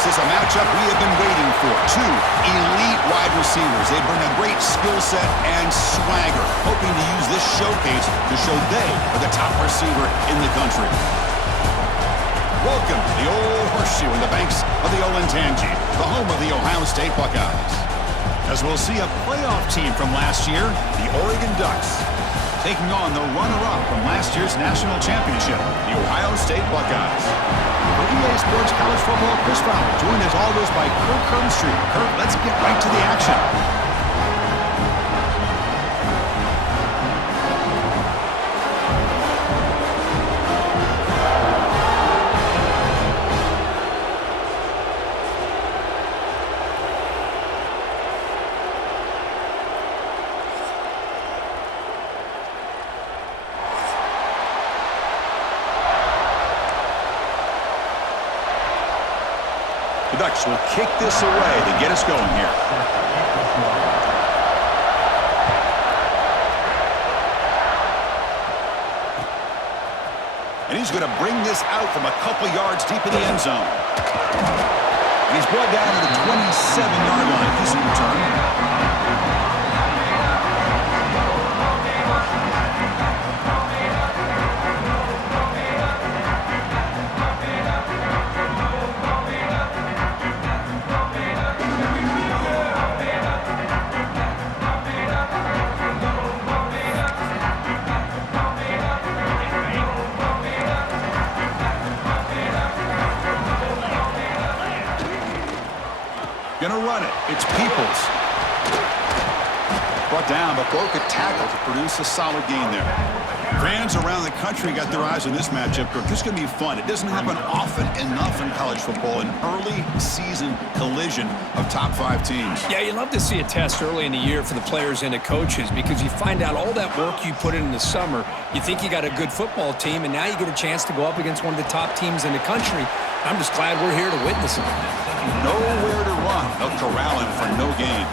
This is a matchup we have been waiting for. Two elite wide receivers. They bring a great skill set and swagger, hoping to use this showcase to show they are the top receiver in the country. Welcome to the Old Horseshoe in the banks of the Olentangy, the home of the Ohio State Buckeyes. As we'll see a playoff team from last year, the Oregon Ducks, taking on the runner-up from last year's national championship, the Ohio State Buckeyes. For EA Sports College Football, Chris Fowler, joined as always by Kirk Herbstreit. Kirk, let's get right to the action. The Ducks will kick this away to get us going here. And he's going to bring this out from a couple yards deep in the end zone. And he's brought down to the 27-yard line. He's in return. Gonna run it. It's Peoples. Brought down, but broke a tackle to produce a solid gain there. Fans around the country got their eyes on this matchup. This is going to be fun. It doesn't happen often enough in college football, an early season collision of top 5 teams. Yeah, you love to see a test early in the year for the players and the coaches because you find out all that work you put in the summer. You think you got a good football team, and now you get a chance to go up against one of the top teams in the country. I'm just glad we're here to witness it. Nowhere to run. They'll corral him for no gain.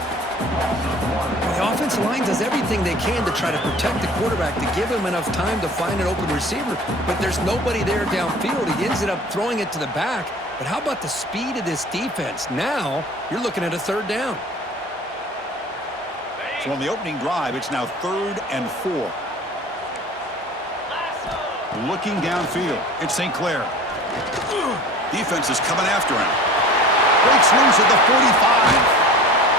The offensive line does everything they can to try to protect the quarterback, to give him enough time to find an open receiver, but there's nobody there downfield. He ends up throwing it to the back. But how about the speed of this defense? Now you're looking at a 3rd down. So on the opening drive, it's now 3rd and 4. Looking downfield, it's St. Clair. Defense is coming after him. Breaks loose at the 45.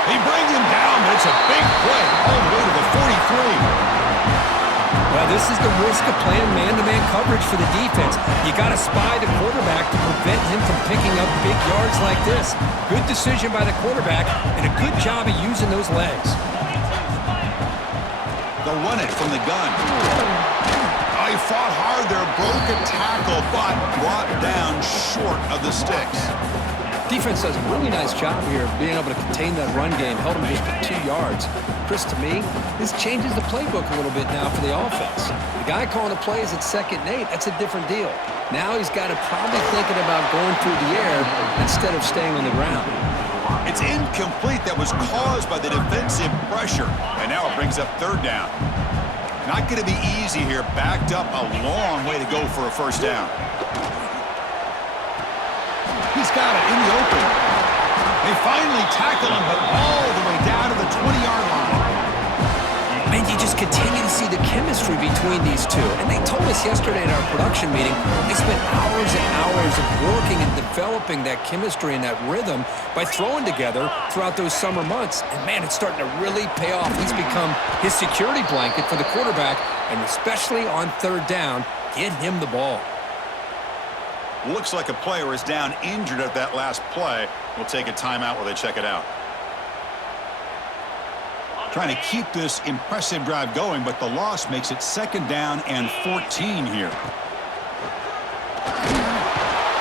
They bring him down, but it's a big play all the way to the 43. Well, this is the risk of playing man-to-man coverage for the defense. You got to spy the quarterback to prevent him from picking up big yards like this. Good decision by the quarterback and a good job of using those legs. They'll run it from the gun. He fought hard there, broke a tackle, but brought down short of the sticks. Defense does a really nice job here of being able to contain that run game. Held him just to 2 yards. Chris, to me, this changes the playbook a little bit now for the offense. The guy calling the plays at 2nd and 8, that's a different deal. Now he's got to probably thinking about going through the air instead of staying on the ground. It's incomplete. That was caused by the defensive pressure. And now it brings up 3rd down. Not going to be easy here. Backed up a long way to go for a 1st down. He's got it in the open. They finally tackle him, but all the way down to the 20-yard line. And you just continue to see the chemistry between these two. And they told us yesterday at our production meeting, they spent hours and hours of working and developing that chemistry and that rhythm by throwing together throughout those summer months. And, man, it's starting to really pay off. He's become his security blanket for the quarterback, and especially on 3rd down, get him the ball. Looks like a player is down injured at that last play. We'll take a timeout while they check it out. Trying to keep this impressive drive going, but the loss makes it 2nd down and 14 here.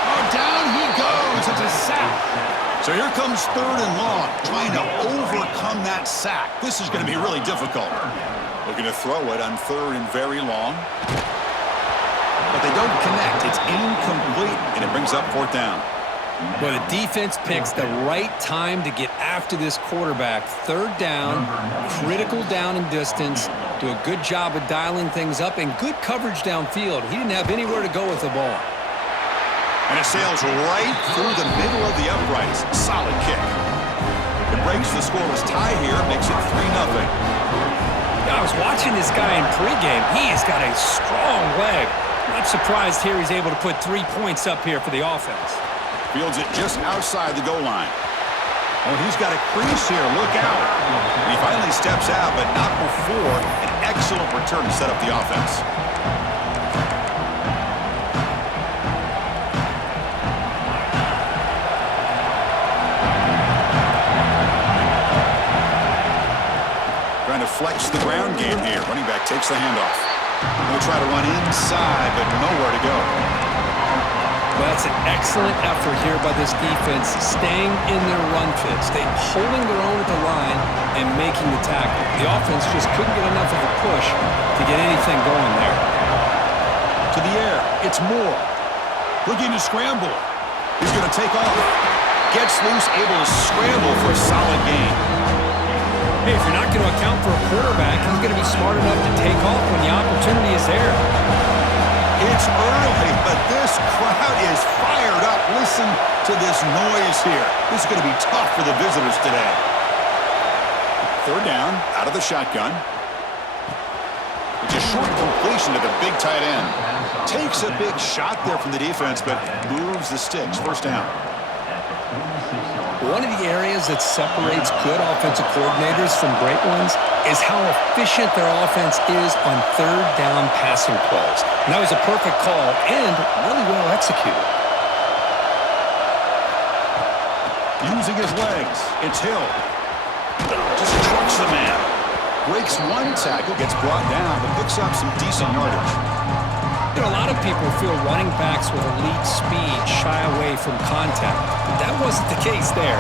Oh, down he goes. It's a sack. So here comes 3rd and long, trying to overcome that sack. This is going to be really difficult. Looking to throw it on 3rd and very long. But they don't connect. It's incomplete, and it brings up 4th down. But the defense picks the right time to get after this quarterback. 3rd down, critical down and distance. Do a good job of dialing things up and good coverage downfield. He didn't have anywhere to go with the ball. And it sails right through the middle of the uprights. Solid kick. It breaks the scoreless tie here, makes it 3-0. I was watching this guy in pregame. He's got a strong leg. Not surprised here he's able to put 3 points up here for the offense. Fields it just outside the goal line. Oh, he's got a crease here. Look out. And he finally steps out, but not before an excellent return to set up the offense. Trying to flex the ground game here. Running back takes the handoff. He'll try to run inside, but nowhere to go. Well, that's an excellent effort here by this defense, staying in their run fit, holding their own at the line and making the tackle. The offense just couldn't get enough of a push to get anything going there. To the air, it's Moore. Looking to scramble. He's going to take off. Gets loose, able to scramble for a solid gain. Hey, if you're not going to account for a quarterback, he's going to be smart enough to take off when the opportunity is there. It's early, but this crowd is fired up. Listen to this noise here. This is going to be tough for the visitors today. Third down, out of the shotgun. It's a short completion to the big tight end. Takes a big shot there from the defense, but moves the sticks. First down. One of the areas that separates good offensive coordinators from great ones is how efficient their offense is on third down passing plays. And that was a perfect call and really well executed. Using his legs, it's Hill. Just trucks the man. Breaks one tackle, gets brought down, but picks up some decent yardage. You know, a lot of people feel running backs with elite speed shy away from contact, but that wasn't the case there.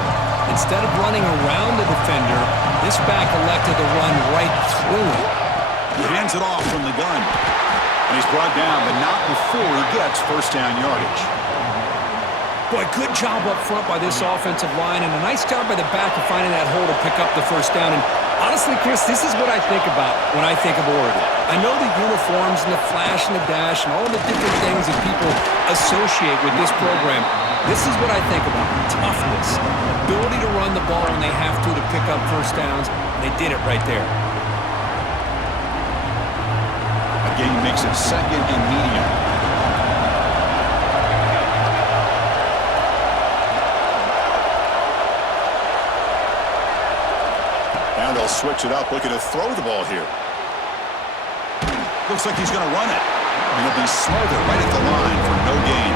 Instead of running around the defender, this back elected to run right through him. He hands it off from the gun, and he's brought down, but not before he gets first down yardage. Boy, good job up front by this offensive line, and a nice job by the back of finding that hole to pick up the first down. And honestly, Chris, this is what I think about when I think of Oregon. I know the uniforms and the flash and the dash and all the different things that people associate with this program. This is what I think about. Toughness, ability to run the ball when they have to pick up first downs, and they did it right there. Again, he makes it second and medium. Now they'll switch it up, looking to throw the ball here. Looks like he's going to run it. And he'll be smothered right at the line for no gain.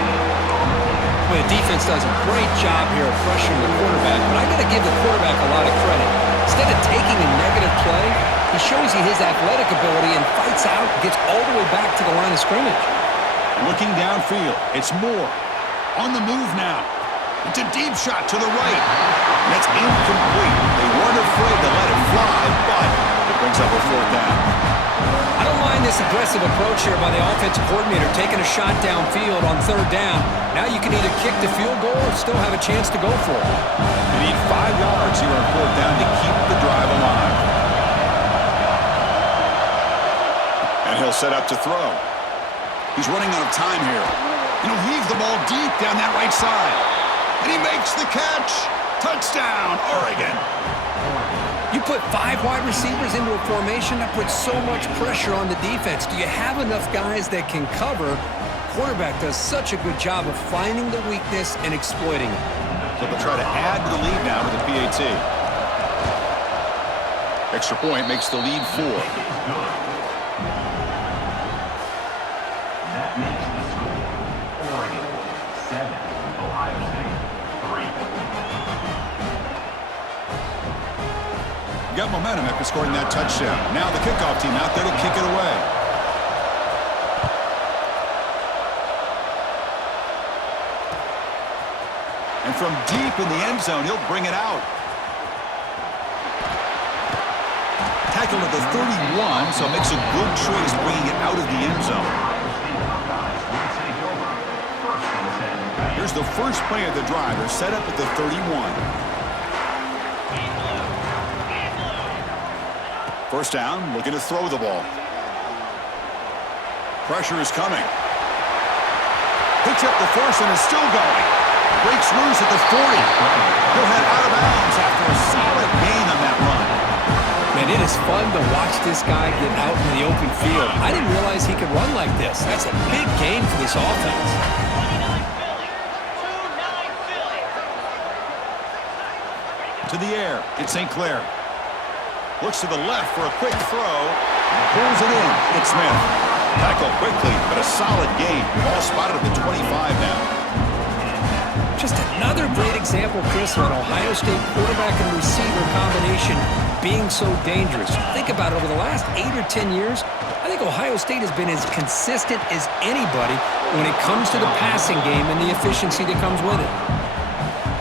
Well, the defense does a great job here of pressuring the quarterback, but I got to give the quarterback a lot of credit. Instead of taking a negative play, he shows you his athletic ability and fights out, gets all the way back to the line of scrimmage. Looking downfield, it's Moore. On the move now. It's a deep shot to the right. And it's incomplete. They weren't afraid to let it fly, but it brings up a fourth down. I don't mind this aggressive approach here by the offensive coordinator, taking a shot downfield on third down. Now you can either kick the field goal or still have a chance to go for it. They need 5 yards here on fourth down to keep the drive alive. And he'll set up to throw. He's running out of time here. And he'll heave the ball deep down that right side. And he makes the catch. Touchdown, Oregon. You put 5 wide receivers into a formation, that puts so much pressure on the defense. Do you have enough guys that can cover? Quarterback does such a good job of finding the weakness and exploiting it. So they'll try to add to the lead now with the PAT. Extra point makes the lead 4. That makes the score Oregon 7, Ohio State 3. Got momentum after scoring that touchdown. Now the kickoff team out there to kick it away. And from deep in the end zone, he'll bring it out. Tackled at the 31, so makes a good choice bringing it out of the end zone. Here's the first play of the drive. They're set up at the 31. First down, looking to throw the ball. Pressure is coming. Picks up the force and is still going. Breaks loose at the 40. He'll head out of bounds after a solid gain on that run. Man, it is fun to watch this guy get out in the open field. I didn't realize he could run like this. That's a big gain for this offense. To the air, it's St. Clair. Looks to the left for a quick throw. Pulls it in. It's Smith. Tackle quickly, but a solid gain. Ball spotted at the 25 now. Just another great example, Chris, of an Ohio State quarterback and receiver combination being so dangerous. Think about it, over the last 8 or 10 years, I think Ohio State has been as consistent as anybody when it comes to the passing game and the efficiency that comes with it.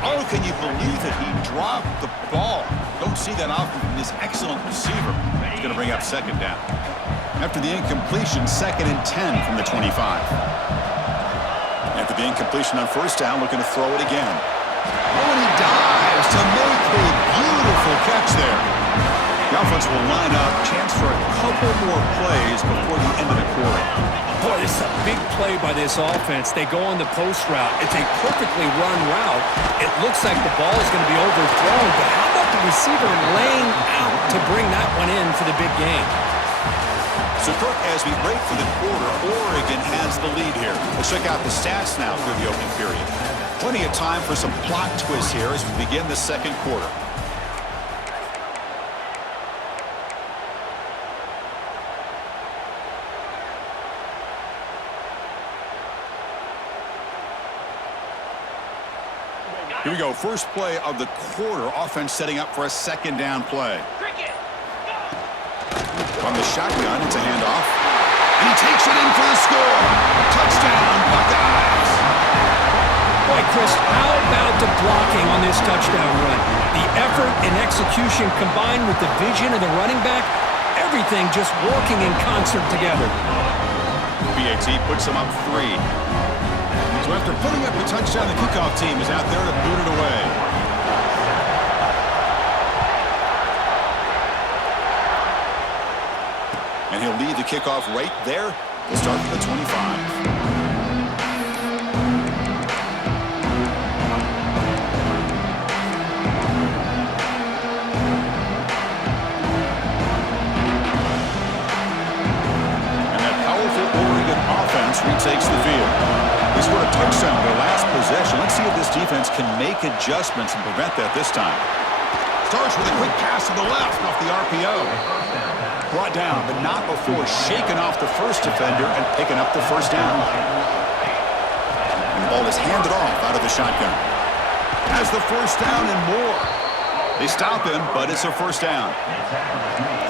Oh, can you believe it? He dropped the ball. Don't see that often from this excellent receiver. He's going to bring up second down. After the incompletion, 2nd and 10 from the 25. After the incompletion on first down, looking to throw it again. Oh, and he dives to make a beautiful catch there. The offense will line up, chance for a couple more plays before the end of the quarter. Boy, this is a big play by this offense. They go on the post route. It's a perfectly run route. It looks like the ball is going to be overthrown, but how about the receiver laying out to bring that one in for the big game? So, Kirk, as we break for the quarter, Oregon has the lead here. Let's check out the stats now through the opening period. Plenty of time for some plot twists here as we begin the second quarter. Here we go. First play of the quarter. Offense setting up for a second down play. From the shotgun, it's a handoff. And he takes it in for the score. Touchdown, Buckeyes. Boy, Chris, how about the blocking on this touchdown run? The effort and execution combined with the vision of the running back, everything just working in concert together. BAT puts him up 3. So after putting up a touchdown, the kickoff team is out there to boot it away. And he'll lead the kickoff right there. We'll start from the 25. Retakes the field. They scored a touchdown on their last possession. Let's see if this defense can make adjustments and prevent that this time. Starts with a quick pass to the left off the RPO. Brought down, but not before shaking off the first defender and picking up the first down. And the ball is handed off out of the shotgun. Has the first down and more. They stop him, but it's a first down.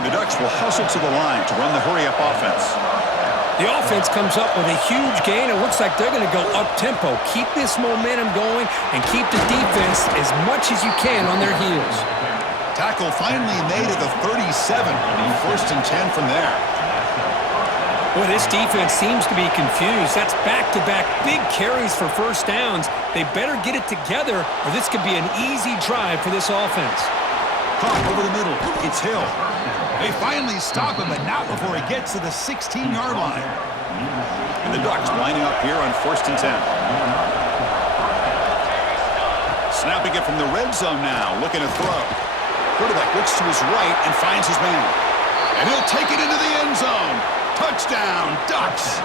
The Ducks will hustle to the line to run the hurry-up offense. The offense comes up with a huge gain. It looks like they're going to go up-tempo. Keep this momentum going and keep the defense as much as you can on their heels. Tackle finally made at the 37. First and 10 from there. Boy, this defense seems to be confused. That's back-to-back big carries for first downs. They better get it together or this could be an easy drive for this offense. Caught over the middle. It's Hill. They finally stop him, but not before he gets to the 16-yard line. And the Ducks lining up here on first and 10. Snapping it from the red zone now, looking to throw. Quarterback looks to his right and finds his man. And he'll take it into the end zone. Touchdown, Ducks.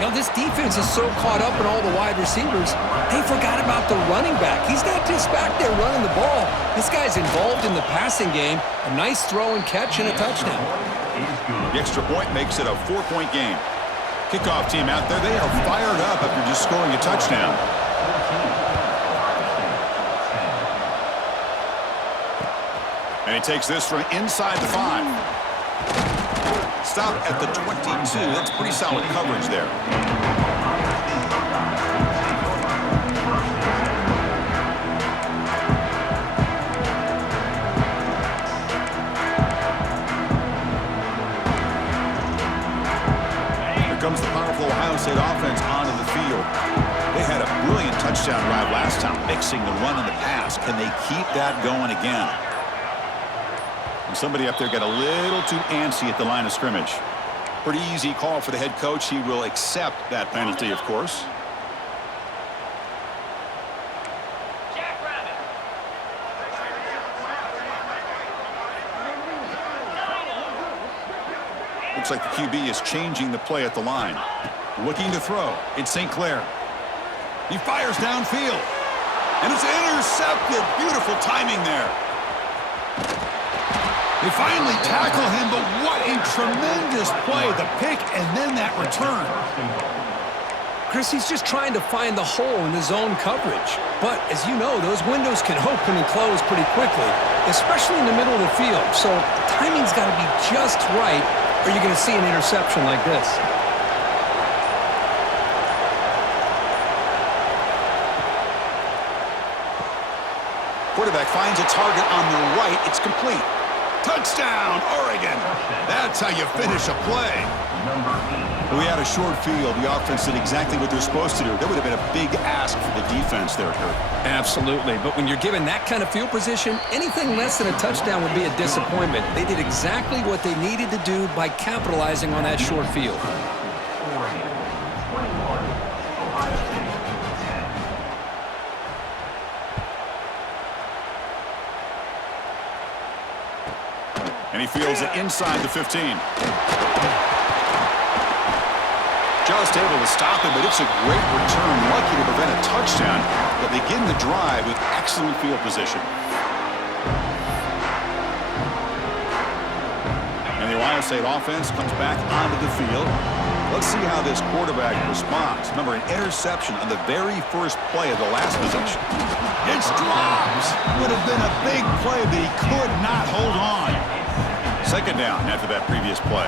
Now, this defense is so caught up in all the wide receivers, they forgot about the running back. He's not just back there running the ball. This guy's involved in the passing game. A nice throw and catch and a touchdown. The extra point makes it a 4-point game. Kickoff team out there, they are fired up after just scoring a touchdown. And he takes this from inside the 5. Stop at the 22. That's pretty solid coverage there. Here comes the powerful Ohio State offense onto the field. They had a brilliant touchdown drive last time, mixing the run and the pass. Can they keep that going again? And somebody up there got a little too antsy at the line of scrimmage. Pretty easy call for the head coach. He will accept that penalty, of course. Looks like the QB is changing the play at the line. Looking to throw. It's St. Clair. He fires downfield. And it's intercepted. Beautiful timing there. They finally tackle him, but what a tremendous play. The pick and then that return. Chris, he's just trying to find the hole in the zone coverage. But, as you know, those windows can open and close pretty quickly, especially in the middle of the field. So timing's got to be just right, or you're going to see an interception like this. Quarterback finds a target on the right. It's complete. Touchdown, Oregon. That's how you finish a play. We had a short field. The offense did exactly what they're supposed to do. That would have been a big ask for the defense there, Kurt. Absolutely. But when you're given that kind of field position, anything less than a touchdown would be a disappointment. They did exactly what they needed to do by capitalizing on that short field. And he fields it inside the 15. Just able to stop it, but it's a great return. Lucky to prevent a touchdown, but begin the drive with excellent field position. And the Ohio State offense comes back onto the field. Let's see how this quarterback responds. Remember, an interception on the very first play of the last possession. It's dropped. Would have been a big play, but he could not hold on. Second down after that previous play.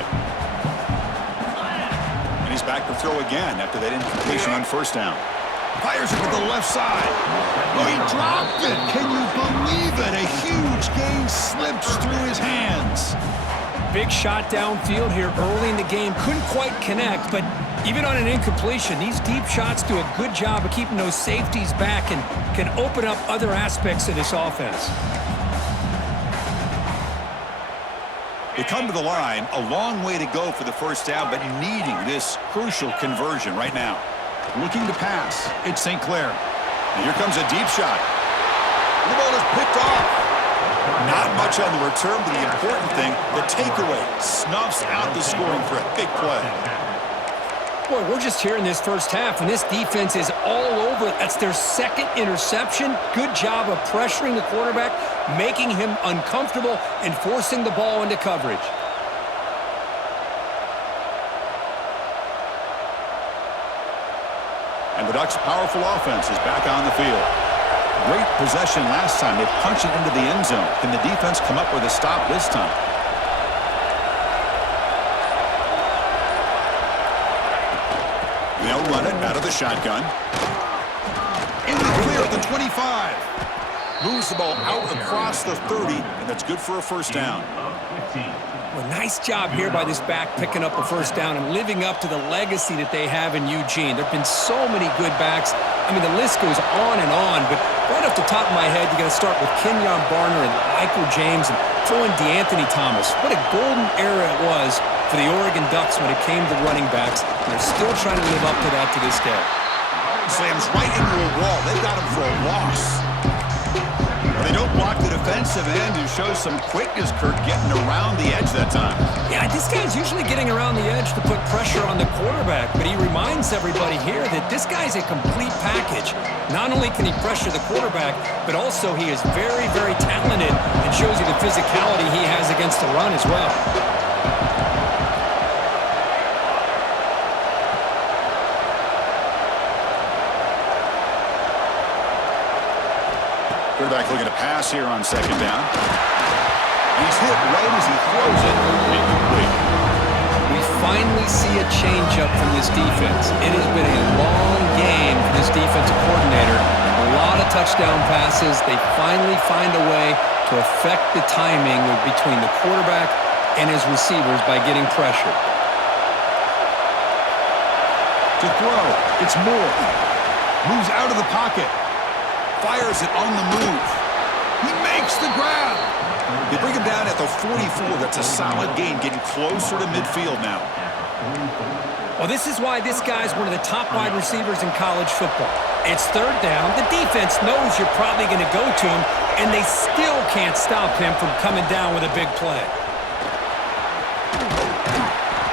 And he's back to throw again after that incompletion on first down. Fires it to the left side. Oh, he dropped it. Can you believe it? A huge gain slips through his hands. Big shot downfield here early in the game. Couldn't quite connect, but even on an incompletion, these deep shots do a good job of keeping those safeties back and can open up other aspects of this offense. They come to the line, a long way to go for the first down, but needing this crucial conversion right now. Looking to pass. It's St. Clair. And here comes a deep shot. The ball is picked off. Not much on the return, but the important thing, the takeaway snuffs out the scoring threat. Big play. Boy, we're just here in this first half, and this defense is all over it. That's their second interception. Good job of pressuring the quarterback, making him uncomfortable, and forcing the ball into coverage. And the Ducks' powerful offense is back on the field. Great possession last time. They punched it into the end zone. Can the defense come up with a stop this time? They'll run it out of the shotgun. In the clear at the 25. Moves the ball out across the 30, and that's good for a first down. Well, nice job here by this back picking up a first down and living up to the legacy that they have in Eugene. There have been so many good backs. I mean, the list goes on and on, but right off the top of my head, you got to start with Kenyon Barner and Michael James and throw in DeAnthony Thomas. What a golden era it was for the Oregon Ducks when it came to running backs. And they're still trying to live up to that to this day. Slams right into a wall. They got him for a loss. They don't block the defensive end, who shows some quickness, Kurt, getting around the edge that time. Yeah, this guy's usually getting around the edge to put pressure on the quarterback, but he reminds everybody here that this guy's a complete package. Not only can he pressure the quarterback, but also he is very, very talented and shows you the physicality he has against the run as well. Quarterback looking to pass here on second down. He's hit right as he throws it. Incomplete. We finally see a change-up from this defense. It has been a long game for this defensive coordinator. A lot of touchdown passes. They finally find a way to affect the timing between the quarterback and his receivers by getting pressure. To throw, it's Moore. Moves out of the pocket. Fires it on the move. He makes the grab. They bring him down at the 44. That's a solid gain, getting closer to midfield now. Well, this is why this guy's one of the top wide receivers in college football. It's third down. The defense knows you're probably going to go to him, and they still can't stop him from coming down with a big play.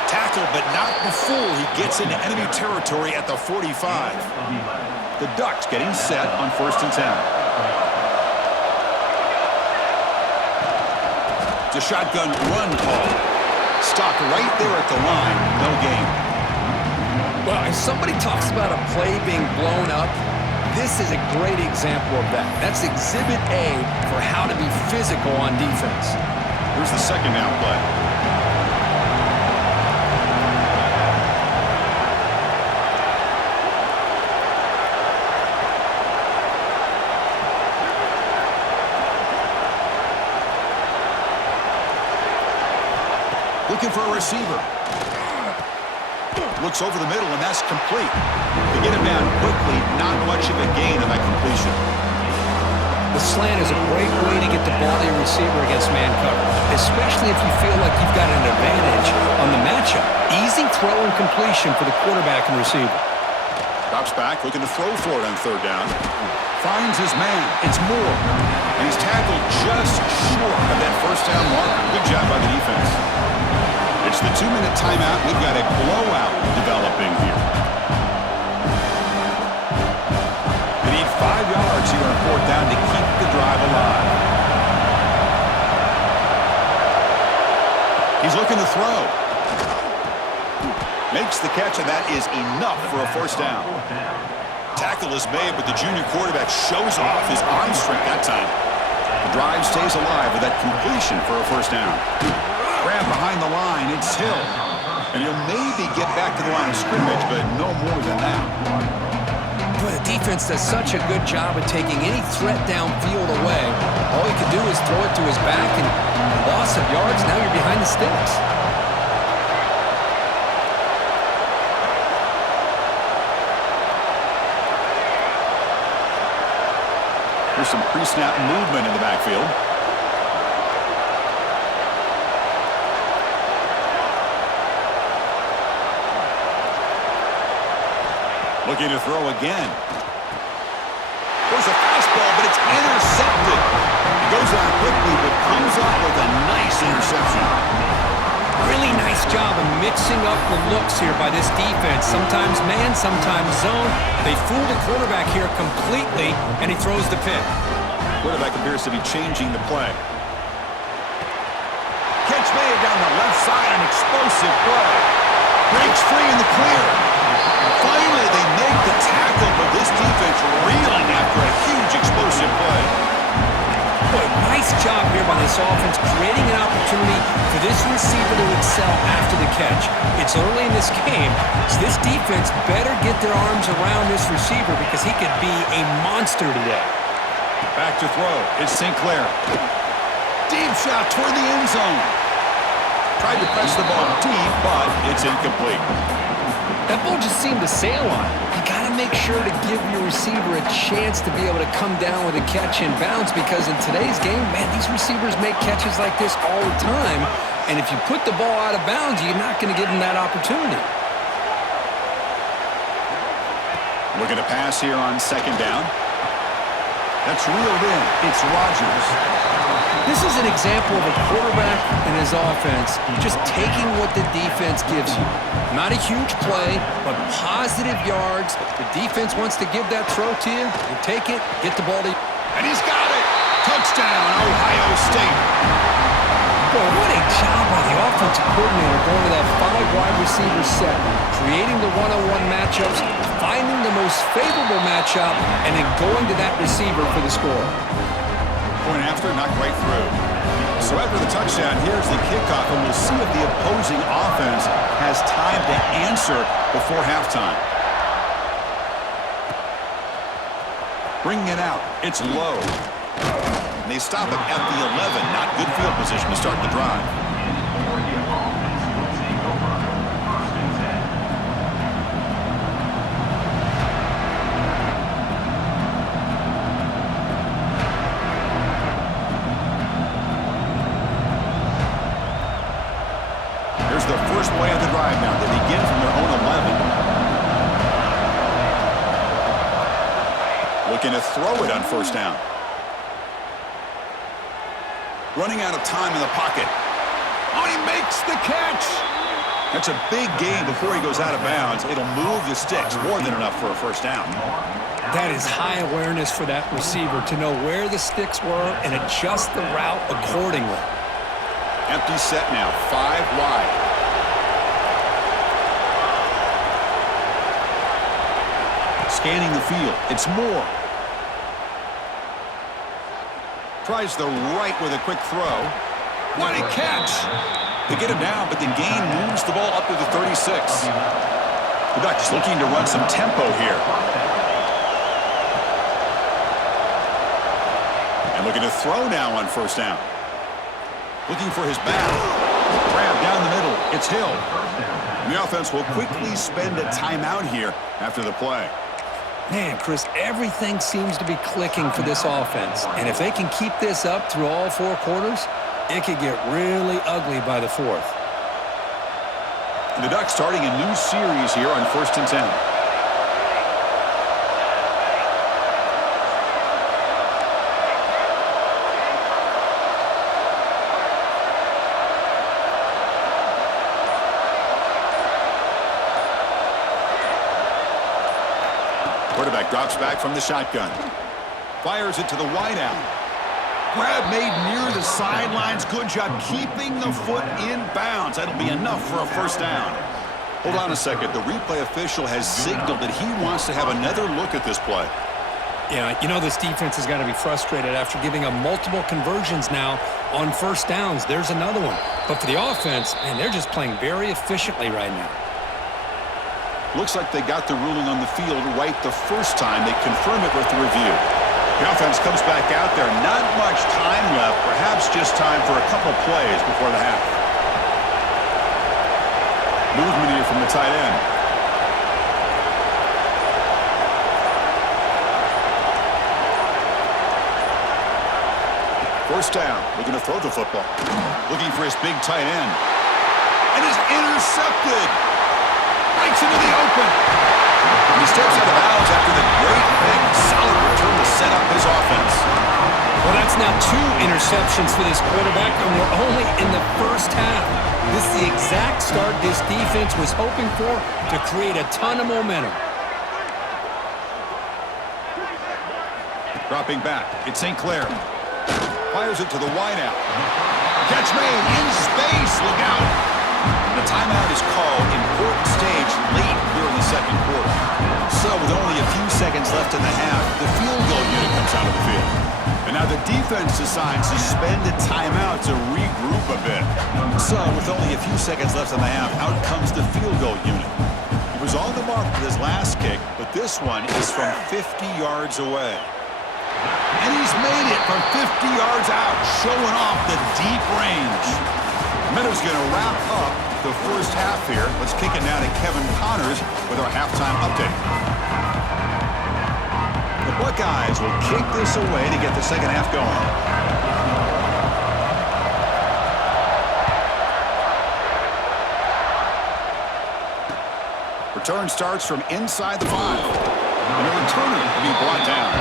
Tackled, but not before he gets into enemy territory at the 45. The Ducks getting set on 1st and 10. The shotgun run call. Stopped right there at the line. No gain. Well, if somebody talks about a play being blown up, this is a great example of that. That's Exhibit A for how to be physical on defense. Here's the second down play. Looking for a receiver. Looks over the middle, and that's complete. They get him down quickly, not much of a gain on that completion. The slant is a great way to get the ball to your receiver against man coverage, especially if you feel like you've got an advantage on the matchup. Easy throw and completion for the quarterback and receiver. Drops back, looking to throw for it on 3rd down. Finds his man. It's Moore. And he's tackled just short of that 1st down marker. Good job by the defense. It's the 2-minute timeout. We've got a blowout developing here. They need 5 yards here on 4th down to keep the drive alive. He's looking to throw. Makes the catch, and that is enough for a 1st down. Tackle is made, but the junior quarterback shows off his arm strength that time. The drive stays alive with that completion for a 1st down. Grab behind the line, it's Hill. And he'll maybe get back to the line of scrimmage, but no more than that. But the defense does such a good job of taking any threat downfield away. All he can do is throw it to his back, and loss of yards, now you're behind the sticks. There's some pre-snap movement in the backfield. Looking to throw again. There's a fastball, but it's intercepted. It goes out quickly, but comes up with a nice interception. Really nice job of mixing up the looks here by this defense. Sometimes man, sometimes zone. They fool the quarterback here completely, and he throws the pick. Quarterback appears to be changing the play. Catch made down the left side, an explosive play. Breaks free in the clear. Finally, they make the tackle, but this defense reeling after a huge explosive play. Boy, nice job here by this offense, creating an opportunity for this receiver to excel after the catch. It's early in this game, so this defense better get their arms around this receiver because he could be a monster today. Back to throw. It's Sinclair. Deep shot toward the end zone. Tried to press the ball deep, but it's incomplete. That ball just seemed to sail on. You got to make sure to give your receiver a chance to be able to come down with a catch and bounce because in today's game, man, these receivers make catches like this all the time. And if you put the ball out of bounds, you're not going to give them that opportunity. Looking to pass here on 2nd down. That's reeled in. It's Rodgers. This is an example of a quarterback and his offense just taking what the defense gives you. Not a huge play, but positive yards. The defense wants to give that throw to you. You take it, get the ball to you. And he's got it. Touchdown, Ohio State. Boy, what a job by the offensive coordinator going to that 5 wide receiver set, creating the one-on-one matchups, finding the most favorable matchup, and then going to that receiver for the score. Point after, knocked right through. So after the touchdown, here's the kickoff, and we'll see if the opposing offense has time to answer before halftime. Bringing it out. It's low. And they stop it at the 11. Not good field position to start the drive. Here's the first play of the drive. drive now. They begin from their own 11. Looking to throw it on first down. Running out of time in the pocket. Oh, he makes the catch! That's a big gain before he goes out of bounds. It'll move the sticks more than enough for a first down. That is high awareness for that receiver to know where the sticks were and adjust the route accordingly. Empty set now, 5 wide. Scanning the field, it's Moore. Tries the right with a quick throw. What a catch! They get him down, but the gain moves the ball up to the 36. The Ducks looking to run some tempo here. And looking to throw now on first down. Looking for his back. Grab down the middle. It's Hill. And the offense will quickly spend a timeout here after the play. Man, Chris, everything seems to be clicking for this offense. And if they can keep this up through all 4 quarters, it could get really ugly by the 4th. And the Ducks starting a new series here on 1st and 10. Quarterback drops back from the shotgun. Fires it to the wideout. Grab made near the sidelines. Good job keeping the foot in bounds. That'll be enough for a first down. Hold on a second. The replay official has signaled that he wants to have another look at this play. Yeah, you know this defense has got to be frustrated after giving up multiple conversions now on first downs. There's another one. But for the offense, man, they're just playing very efficiently right now. Looks like they got the ruling on the field right the first time. They confirm it with the review. The offense comes back out there. Not much time left. Perhaps just time for a couple plays before the half. Movement here from the tight end. First down. Looking to throw the football. Looking for his big tight end. And is intercepted. Breaks into the open. And he steps out of bounds after the great, big, solid return to set up his offense. Well, that's now 2 interceptions for this quarterback, and we're only in the first half. This is the exact start this defense was hoping for to create a ton of momentum. Dropping back, it's St. Clair. Fires it to the wideout. Catch made in space. Look out. The timeout is called. Important stage late here in the second quarter. So with only a few seconds left in the half, the field goal unit comes out of the field. And now the defense decides to spend a timeout to regroup a bit. So with only a few seconds left in the half, out comes the field goal unit. He was on the mark with his last kick, but this one is from 50 yards away. And he's made it from 50 yards out, showing off the deep range. Meadows going to wrap up the first half here. Let's kick it now to Kevin Connors with our halftime update. The Buckeyes will kick this away to get the second half going. Return starts from inside the 5. And a returner will be brought down.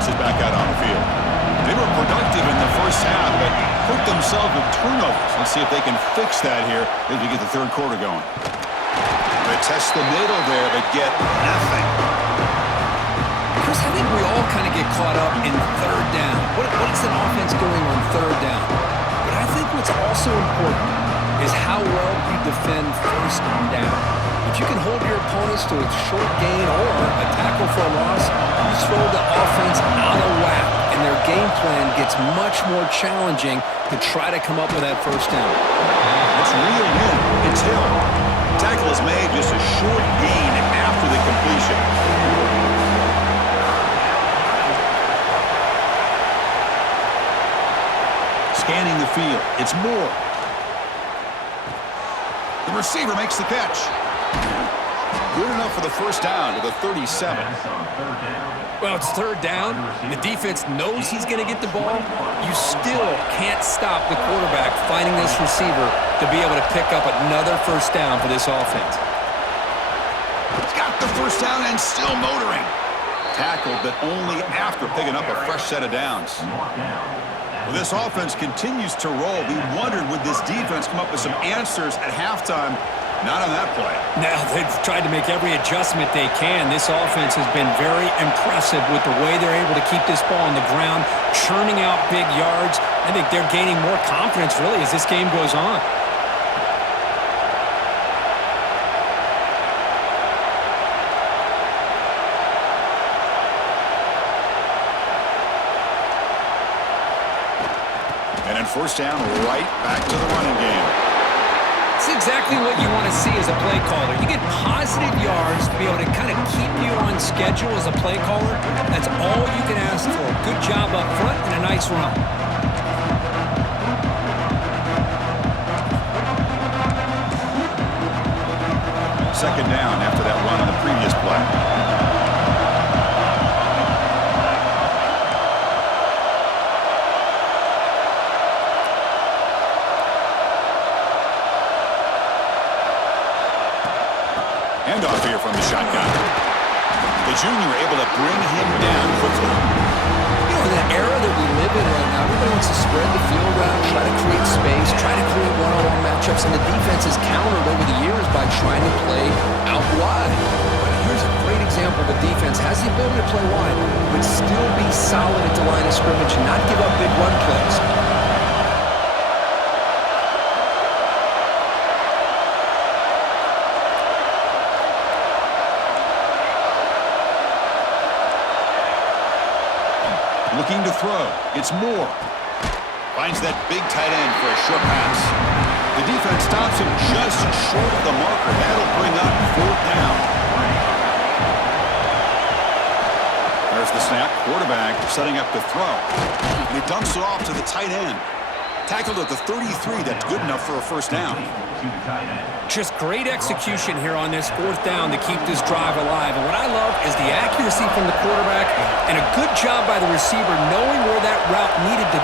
Is back out on the field. They were productive in the first half, but hurt themselves with turnovers. Let's see if they can fix that here as we get the third quarter going. They test the middle there, but get nothing. Chris, I think we all kind of get caught up in third down. What is an offense doing on third down? But I think what's also important is how well you defend first down. If you can hold your opponents to a short gain or a tackle for a loss, you throw the offense out of whack, and their game plan gets much more challenging to try to come up with that first down. Let's reel in. It's Hill. Tackle is made just a short gain after the completion. field. It's Moore. The receiver makes the catch. Good enough for the first down to the 37. Well, it's third down. The defense knows he's going to get the ball. You still can't stop the quarterback finding this receiver to be able to pick up another first down for this offense. He's got the first down and still motoring. Tackled, but only after picking up a fresh set of downs. Well, this offense continues to roll. We wondered, would this defense come up with some answers at halftime? Not on that play. Now, they've tried to make every adjustment they can. This offense has been very impressive with the way they're able to keep this ball on the ground, churning out big yards. I think they're gaining more confidence, really, as this game goes on. And then first down, right back to the running game. It's exactly what you want to see as a play caller. You get positive yards to be able to kind of keep you on schedule as a play caller. That's all you can ask for. Good job up front and a nice run. Second down after that run on the previous play. Handoff here from the shotgun. The junior able to bring him down quickly. You know, in that era that we live in right now, everybody wants to spread the field around, try to create space, try to create one-on-one matchups, and the defense has countered over the years by trying to play out wide. But here's a great example of a defense has the ability to play wide, but still be solid at the line of scrimmage and not give up big run plays. Looking to throw. It's Moore. Finds that big tight end for a short pass. The defense stops him just short of the marker. That'll bring up fourth down. There's the snap. Quarterback setting up to throw. And he dumps it off to the tight end. Tackled at the 33. That's good enough for a first down. Just great execution here on this fourth down to keep this drive alive. And what I love is the accuracy from the quarterback and a good job by the receiver knowing where that route needed to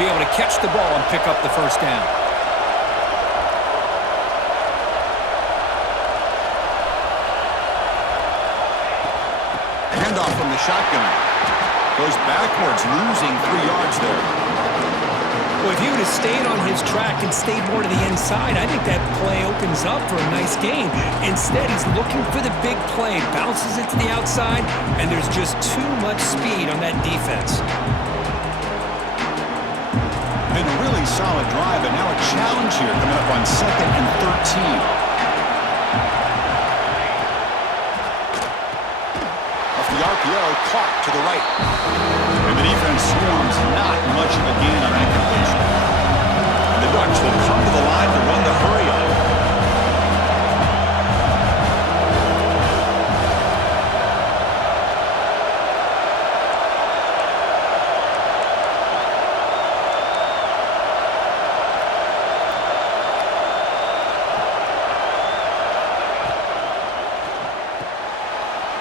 be able to catch the ball and pick up the first down. Handoff from the shotgun. Goes backwards, losing 3 yards there. Well, if he would have stayed on his track and stayed more to the inside, I think that play opens up for a nice gain. Instead, he's looking for the big play, bounces it to the outside, and there's just too much speed on that defense. Been a really solid drive, but now a challenge here coming up on 2nd and 13. Off the RPO, caught to the right. And the defense swarms not much of a gain on that completion. And the Ducks will come to the line to run the hurry up.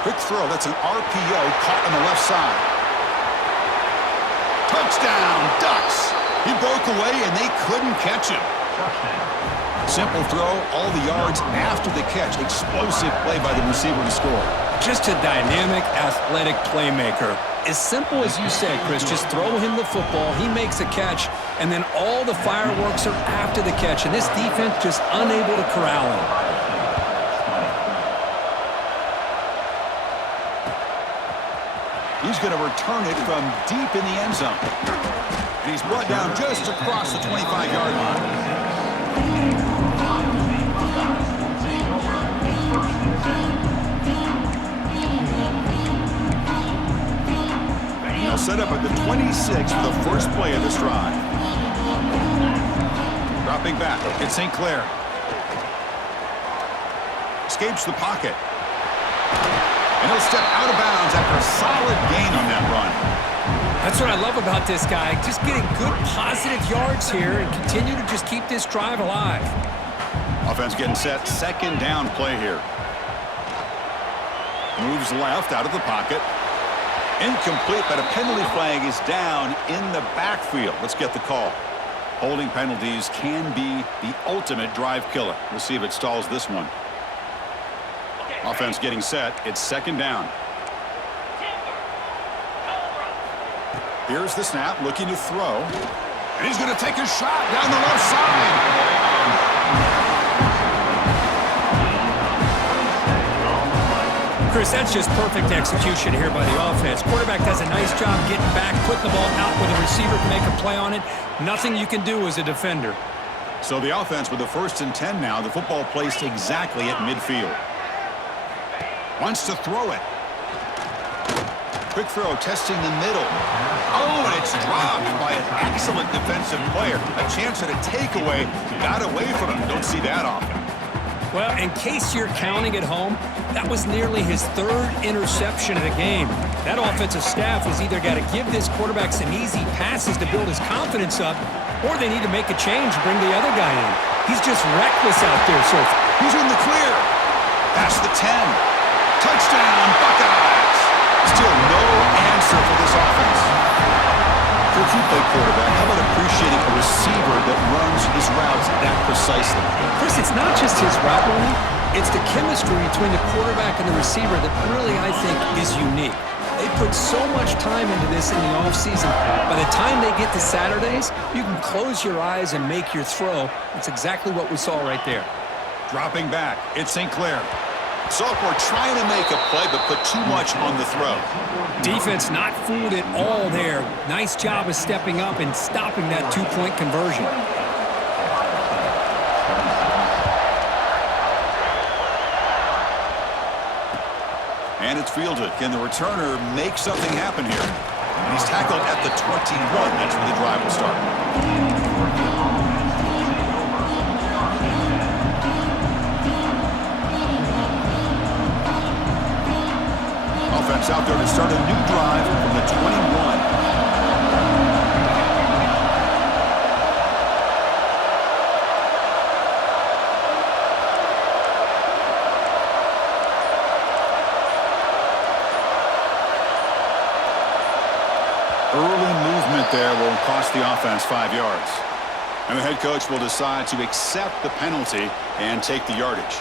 Quick throw, that's an RPO caught on the left side. Touchdown, Ducks! He broke away and they couldn't catch him. Simple throw, all the yards after the catch. Explosive play by the receiver to score. Just a dynamic, athletic playmaker. As simple as you said, Chris, just throw him the football, he makes a catch, and then all the fireworks are after the catch, and this defense just unable to corral him. He's going to return it from deep in the end zone. And he's brought down just across the 25-yard line. They'll set up at the 26 for the first play of this drive. Dropping back, it's St. Clair. Escapes the pocket. And he'll step out of bounds after a solid gain on that run. That's what I love about this guy. Just getting good, positive yards here and continue to just keep this drive alive. Offense getting set. Second down play here. Moves left out of the pocket. Incomplete, but a penalty flag is down in the backfield. Let's get the call. Holding penalties can be the ultimate drive killer. We'll see if it stalls this one. Offense getting set. It's second down. Here's the snap, looking to throw. And he's going to take a shot down the left side. Chris, that's just perfect execution here by the offense. Quarterback does a nice job getting back, putting the ball out where the receiver can make a play on it. Nothing you can do as a defender. So the offense with the 1st and 10 now. The football placed exactly at midfield. Wants to throw it. Quick throw, testing the middle. Oh, and it's dropped by an excellent defensive player. A chance at a takeaway. Got away from him. Don't see that often. Well, in case you're counting at home, that was nearly his 3rd interception of the game. That offensive staff has either got to give this quarterback some easy passes to build his confidence up, or they need to make a change and bring the other guy in. He's just reckless out there so far. He's in the clear. Past the 10. Touchdown, Buckeyes. Still no answer for this offense. If you play quarterback, how about appreciating a receiver that runs his routes that precisely? Chris, it's not just his route running. It's the chemistry between the quarterback and the receiver that really, I think, is unique. They put so much time into this in the offseason. By the time they get to Saturdays, you can close your eyes and make your throw. That's exactly what we saw right there. Dropping back, it's St. Clair. Sophomore trying to make a play, but put too much on the throw. Defense not fooled at all there. Nice job of stepping up and stopping that 2-point conversion. And it's fielded. Can the returner make something happen here? And he's tackled at the 21. That's where the drive will start. Offense out there to start a new drive from the 21. Early movement there will cost the offense 5 yards. And the head coach will decide to accept the penalty and take the yardage.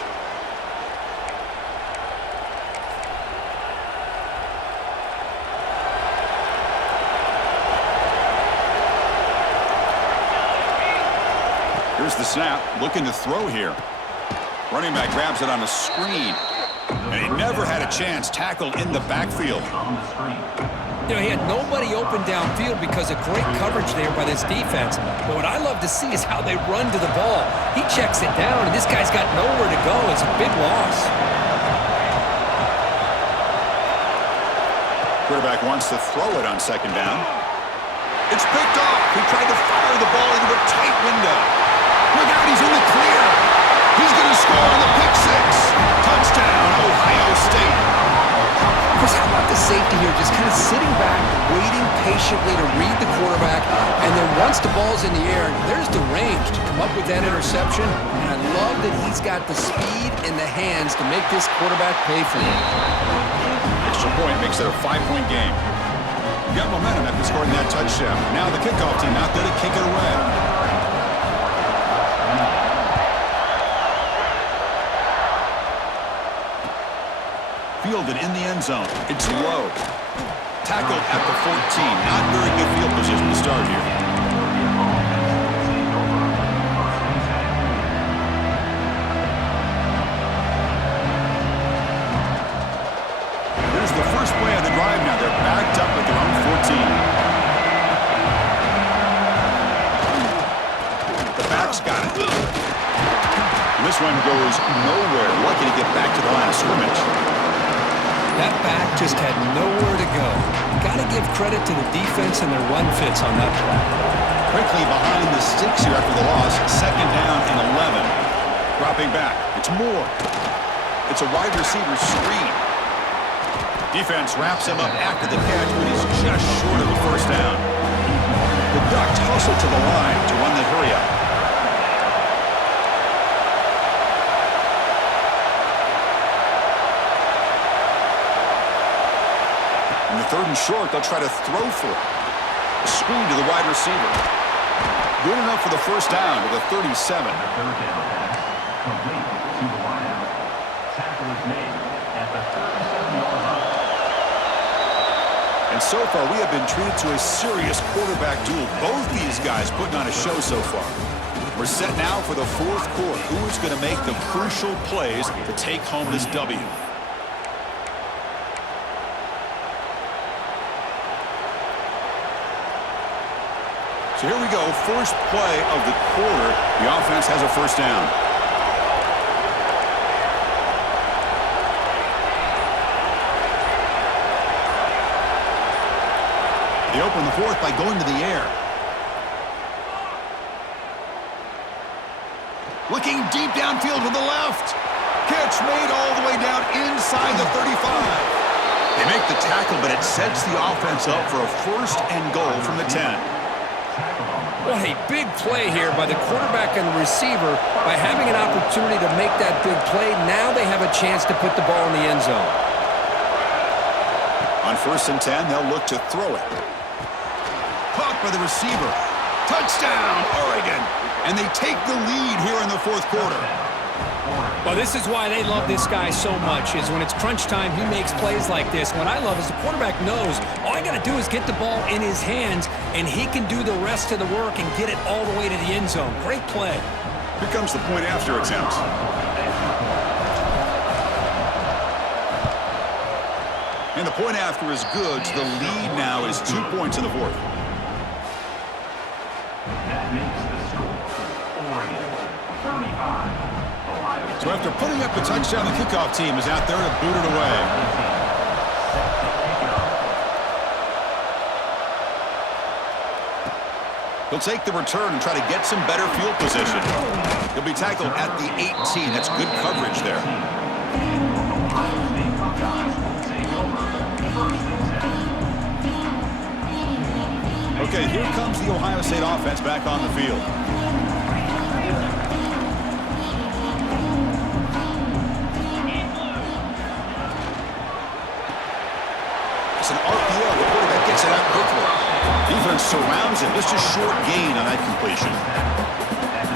Here's the snap, looking to throw here. Running back grabs it on a screen. And he never had a chance, tackled in the backfield. You know, he had nobody open downfield because of great coverage there by this defense. But what I love to see is how they run to the ball. He checks it down, and this guy's got nowhere to go. It's a big loss. Quarterback wants to throw it on second down. It's picked off. He tried to fire the ball into a tight window. Look out, he's in the clear. He's going to score on the pick six. Touchdown, Ohio State. Chris, how about the safety here? Just kind of sitting back, waiting patiently to read the quarterback, and then once the ball's in the air, there's the range to come up with that interception. And I love that he's got the speed and the hands to make this quarterback pay for it. Extra point makes it a 5-point game. You got momentum after scoring that touchdown. Now the kickoff team out there to kick it away. Fielded in the end zone. It's low. Tackled at the 14. Not very good field position to start here. Here's the first play of the drive now. They're backed up at their own 14. The back's got it. And this one goes nowhere. Lucky to get back to the line of scrimmage. That back just had nowhere to go. Got to give credit to the defense and their run fits on that play. Quickly behind the sticks here after the loss. Second down and 11. Dropping back. It's Moore. It's a wide receiver screen. Defense wraps him up after the catch, but he's just short of the first down. The Ducks hustle to the line to run the hurry-up. In the 3rd and short, they'll try to throw for it. A screen to the wide receiver. Good enough for the first down to the 37. The 3rd down pass, complete to the wideout. Tackle is made at the 37-yard line. And so far, we have been treated to a serious quarterback duel. Both these guys putting on a show so far. We're set now for the 4th quarter. Who is going to make the crucial plays to take home this W? So here we go, first play of the quarter. The offense has a first down. They open the 4th by going to the air. Looking deep downfield to the left. Catch made all the way down inside the 35. They make the tackle, but it sets the offense up for a first and goal from the 10. What a big play here by the quarterback and the receiver. By having an opportunity to make that big play, now they have a chance to put the ball in the end zone. On 1st and 10, they'll look to throw it. Caught by the receiver. Touchdown, Oregon. And they take the lead here in the 4th quarter. Well, this is why they love this guy so much, is when it's crunch time, he makes plays like this. What I love is the quarterback knows all I got to do is get the ball in his hands, and he can do the rest of the work and get it all the way to the end zone. Great play. Here comes the point after attempt. And the point after is good, so the lead now is 2 points in the 4th. That makes the score Oregon 35. So after putting up the touchdown, the kickoff team is out there to boot it away. He'll take the return and try to get some better field position. He'll be tackled at the 18. That's good coverage there. Okay, here comes the Ohio State offense back on the field. It's an RPO. The quarterback gets it out quickly. Defense surrounds him. Just a short gain on that completion.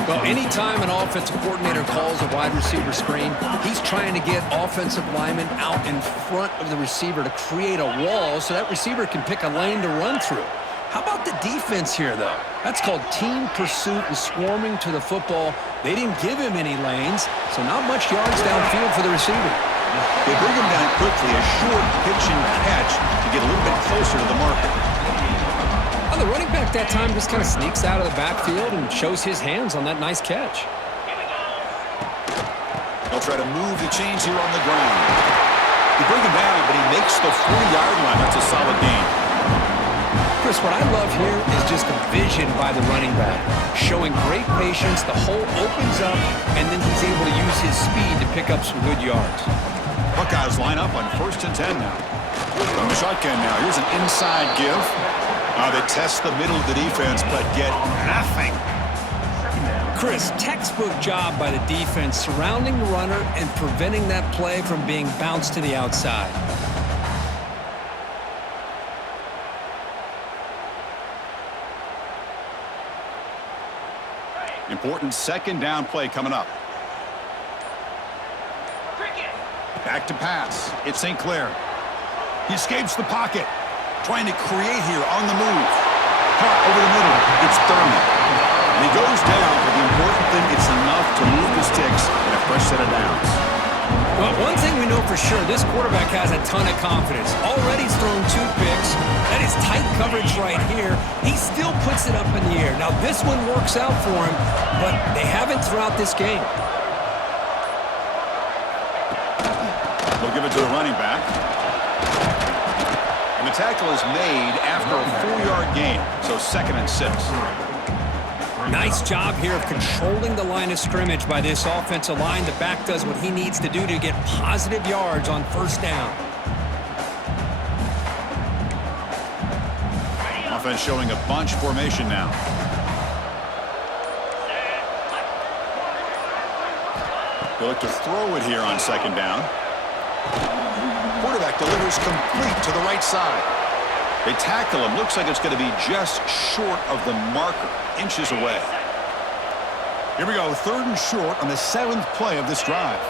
Well, anytime an offensive coordinator calls a wide receiver screen, he's trying to get offensive linemen out in front of the receiver to create a wall so that receiver can pick a lane to run through. How about the defense here, though? That's called team pursuit and swarming to the football. They didn't give him any lanes, so not much yards downfield for the receiver. They bring him down quickly, a short pitch and catch to get a little bit closer to the marker. Well, the running back that time just kind of sneaks out of the backfield and shows his hands on that nice catch. They'll try to move the chains here on the ground. They bring him down, but he makes the 40-yard line. That's a solid gain. Chris, what I love here is just the vision by the running back. Showing great patience, the hole opens up, and then he's able to use his speed to pick up some good yards. Buckeyes line up on 1st and 10 now. From the shotgun now, here's an inside give. They test the middle of the defense, but get nothing. Chris, textbook job by the defense surrounding the runner and preventing that play from being bounced to the outside. Important 2nd down play coming up. Back to pass. It's St. Clair. He escapes the pocket. Trying to create here on the move. Caught over the middle. It's Thurman. And he goes down, but the important thing, it's enough to move the sticks in a fresh set of downs. Well, one thing we know for sure, this quarterback has a ton of confidence. Already he's thrown 2 picks. That is tight coverage right here. He still puts it up in the air. Now, this one works out for him, but they haven't throughout this game. They'll give it to the running back. And the tackle is made after a 4-yard gain, so 2nd and 6. Nice job here of controlling the line of scrimmage by this offensive line. The back does what he needs to do to get positive yards on 1st down. Offense showing a bunch formation now. They look to throw it here on second down. Quarterback delivers complete to the right side. They tackle him. Looks like it's going to be just short of the marker, inches away. Here we go, 3rd and short on the 7th play of this drive.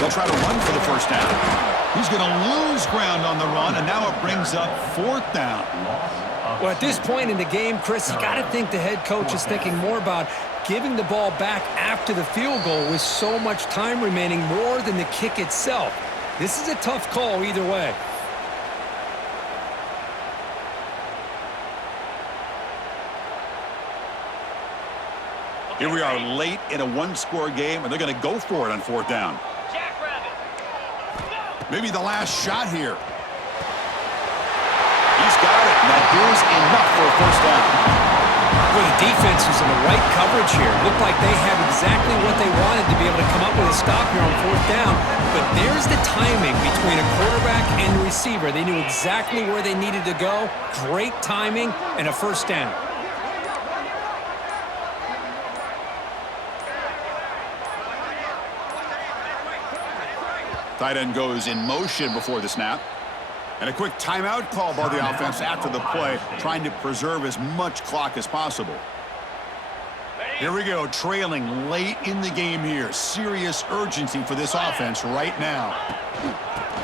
They'll try to run for the first down. He's going to lose ground on the run, and now it brings up 4th down. Well, at this point in the game, Chris, you got to think the head coach is thinking more about giving the ball back after the field goal with so much time remaining more than the kick itself. This is a tough call either way. Here we are late in a one-score game, and they're going to go for it on 4th down. Maybe the last shot here. He's got it, and that is enough for a first down. Well, the defense was in the right coverage here. Looked like they had exactly what they wanted to be able to come up with a stop here on 4th down. But there's the timing between a quarterback and the receiver. They knew exactly where they needed to go. Great timing and a first down. Tight end goes in motion before the snap. And a quick timeout call by the offense after the play, trying to preserve as much clock as possible. Here we go, trailing late in the game here. Serious urgency for this offense right now.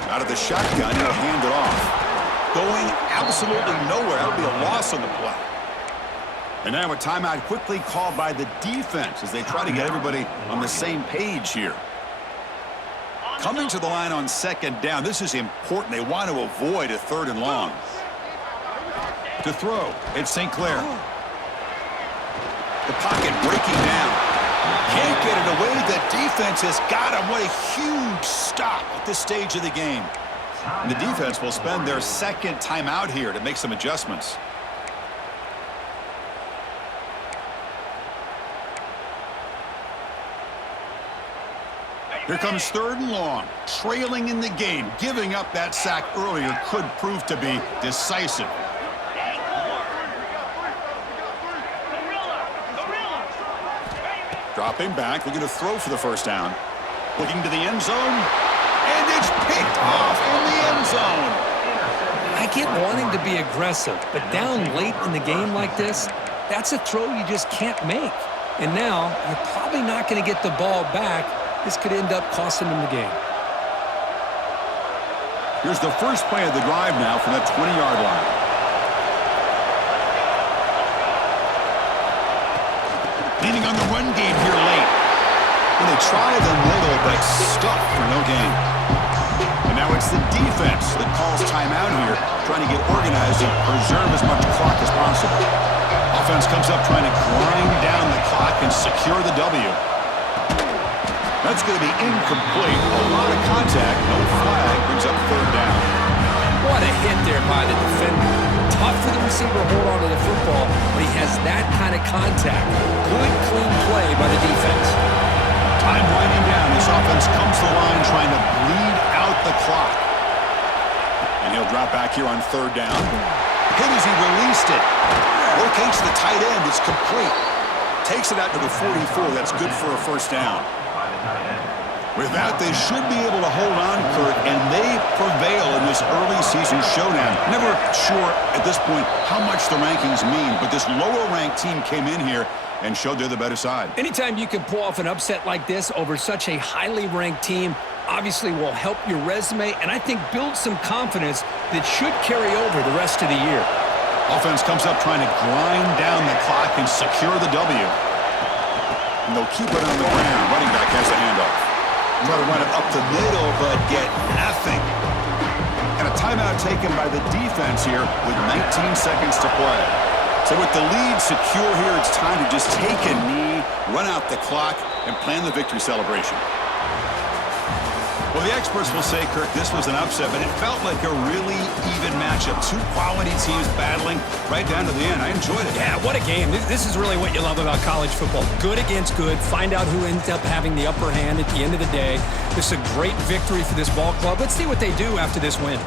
Out of the shotgun, he'll hand it off. Going absolutely nowhere. That'll be a loss on the play. And now a timeout quickly called by the defense as they try to get everybody on the same page here. Coming to the line on second down, this is important. They want to avoid a 3rd and long. To throw, it's St. Clair. The pocket breaking down. Can't get it away. The defense has got him. What a huge stop at this stage of the game. And the defense will spend their 2nd timeout here to make some adjustments. Here comes 3rd and long, trailing in the game. Giving up that sack earlier could prove to be decisive. Dropping back, looking to throw for the first down. Looking to the end zone, and it's picked off in the end zone. I get wanting to be aggressive, but down late in the game like this, that's a throw you just can't make. And now, you're probably not going to get the ball back. This could end up costing them the game. Here's the first play of the drive now from the 20-yard line. Leaning on the run game here late. And they try them little, but stuck for no gain. And now it's the defense that calls timeout here, trying to get organized and preserve as much clock as possible. Offense comes up trying to grind down the clock and secure the W. That's going to be incomplete. A lot of contact. No flag. Brings up 3rd down. What a hit there by the defender. Tough for the receiver to hold on to the football, but he has that kind of contact. Good, clean play by the defense. Time winding down. This offense comes to the line trying to bleed out the clock. And he'll drop back here on 3rd down. Hit as he released it. Locates the tight end. It's complete. Takes it out to the 44. That's good for a first down. With that, they should be able to hold on, Kurt, and they prevail in this early season showdown. Never sure at this point how much the rankings mean, but this lower-ranked team came in here and showed they're the better side. Anytime you can pull off an upset like this over such a highly ranked team, obviously will help your resume, and I think build some confidence that should carry over the rest of the year. Offense comes up trying to grind down the clock and secure the W. And they'll keep it on the ground. Running back has the handoff. Try to run it up the middle, but get nothing. And a timeout taken by the defense here with 19 seconds to play. So with the lead secure here, it's time to just take a knee, run out the clock, and plan the victory celebration. Well, the experts will say, Kirk, this was an upset, but it felt like a really even matchup. 2 quality teams battling right down to the end. I enjoyed it. Yeah, what a game. This is really what you love about college football. Good against good. Find out who ends up having the upper hand at the end of the day. This is a great victory for this ball club. Let's see what they do after this win.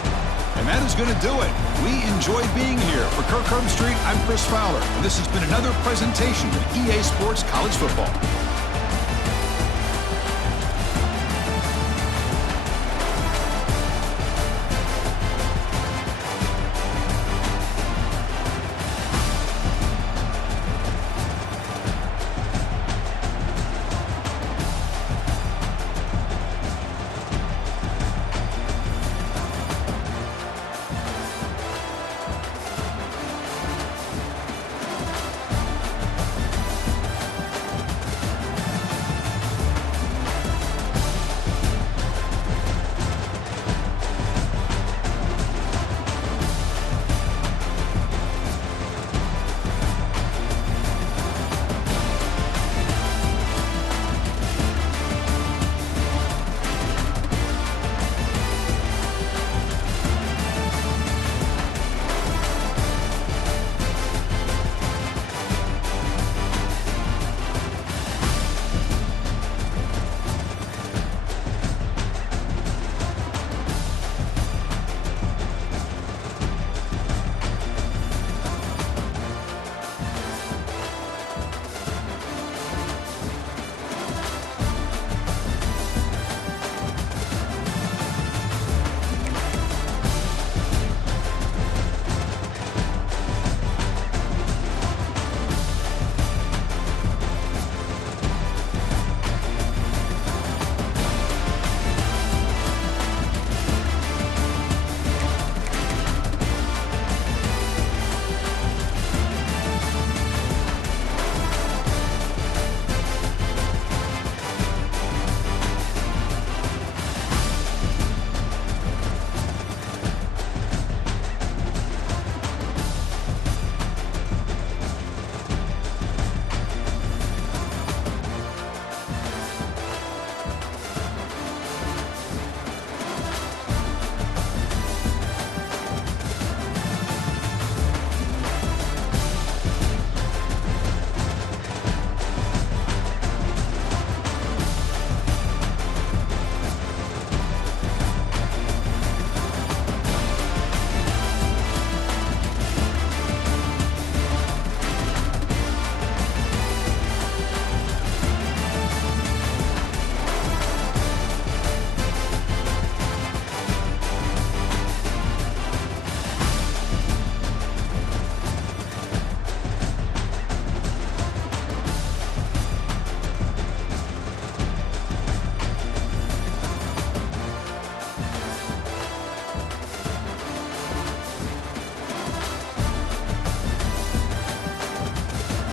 And that is going to do it. We enjoyed being here. For Kirk Herbstreit, I'm Chris Fowler. And this has been another presentation of EA Sports College Football.